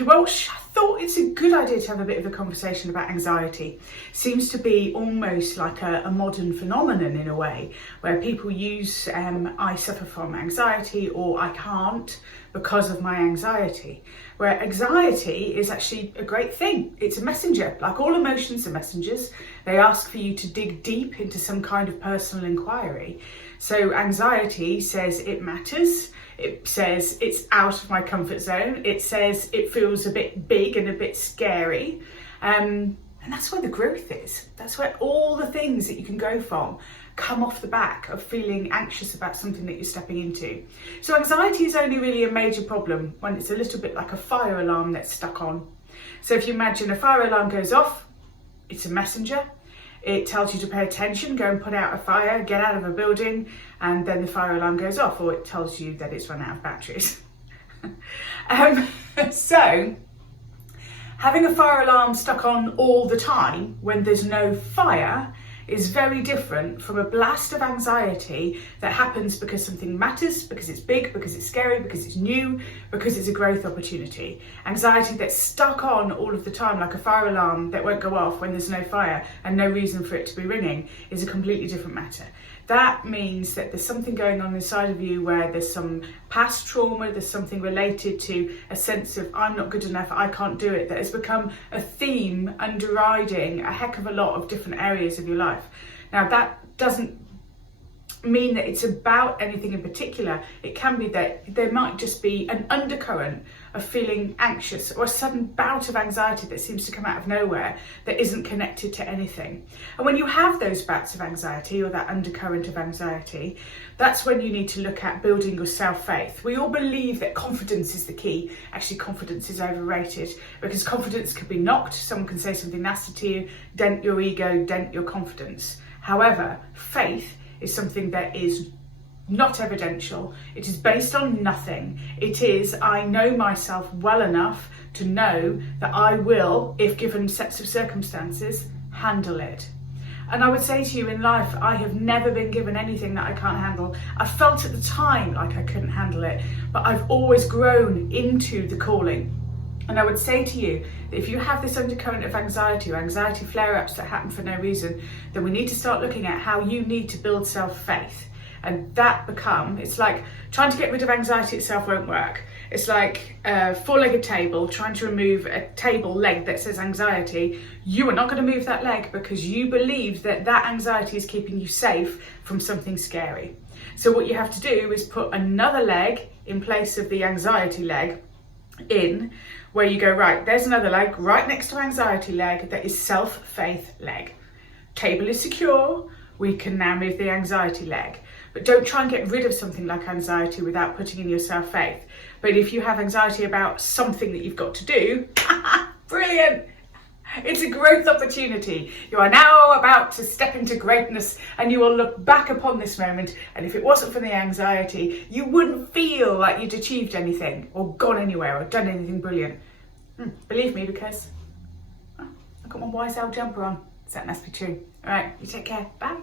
Jackie Walsh. I thought it's a good idea to have a bit of a conversation about anxiety. Seems to be almost like a modern phenomenon in a way, where people use I suffer from anxiety or I can't because of my anxiety. Where anxiety is actually a great thing. It's a messenger. Like all emotions are messengers. They ask for you to dig deep into some kind of personal inquiry. So anxiety says it matters. It says it's out of my comfort zone. It says it feels a bit big and a bit scary. And that's where the growth is. That's where all the things that you can go from come off the back of feeling anxious about something that you're stepping into. So anxiety is only really a major problem when it's a little bit like a fire alarm that's stuck on. So if you imagine a fire alarm goes off, it's a messenger. It tells you to pay attention, go and put out a fire, get out of a building, and then the fire alarm goes off, or it tells you that it's run out of batteries. So having a fire alarm stuck on all the time when there's no fire is very different from a blast of anxiety that happens because something matters, because it's big, because it's scary, because it's new, because it's a growth opportunity. Anxiety that's stuck on all of the time, like a fire alarm that won't go off when there's no fire and no reason for it to be ringing, is a completely different matter. That means that there's something going on inside of you where there's some past trauma, there's something related to a sense of I'm not good enough, I can't do it, that has become a theme underriding a heck of a lot of different areas of your life. Now that doesn't mean that it's about anything in particular. It can be that there might just be an undercurrent of feeling anxious or a sudden bout of anxiety that seems to come out of nowhere that isn't connected to anything. And when you have those bouts of anxiety or that undercurrent of anxiety, that's when you need to look at building your self-faith. We all believe that confidence is the key. Actually, confidence is overrated because confidence could be knocked. Someone can say something nasty to you, dent your ego, dent your confidence. However, faith is something that is not evidential. It is based on nothing. It is, I know myself well enough to know that I will, if given sets of circumstances, handle it. And I would say to you in life, I have never been given anything that I can't handle. I felt at the time like I couldn't handle it, but I've always grown into the calling. And I would say to you that if you have this undercurrent of anxiety or anxiety flare-ups that happen for no reason, then we need to start looking at how you need to build self-faith. And that it's like trying to get rid of anxiety itself won't work. It's like a four-legged table, trying to remove a table leg that says anxiety. You are not going to move that leg because you believe that that anxiety is keeping you safe from something scary. So what you have to do is put another leg in place of the anxiety leg in, where you go, right, there's another leg right next to anxiety leg that is self-faith leg. Table is secure, we can now move the anxiety leg. But don't try and get rid of something like anxiety without putting in your self-faith. But if you have anxiety about something that you've got to do, brilliant! It's a growth opportunity. You are now about to step into greatness and you will look back upon this moment, and if it wasn't for the anxiety, you wouldn't feel like you'd achieved anything or gone anywhere or done anything brilliant. Believe me, because I've got my Wise Owl jumper on, so that must be true. All right, you take care. Bye.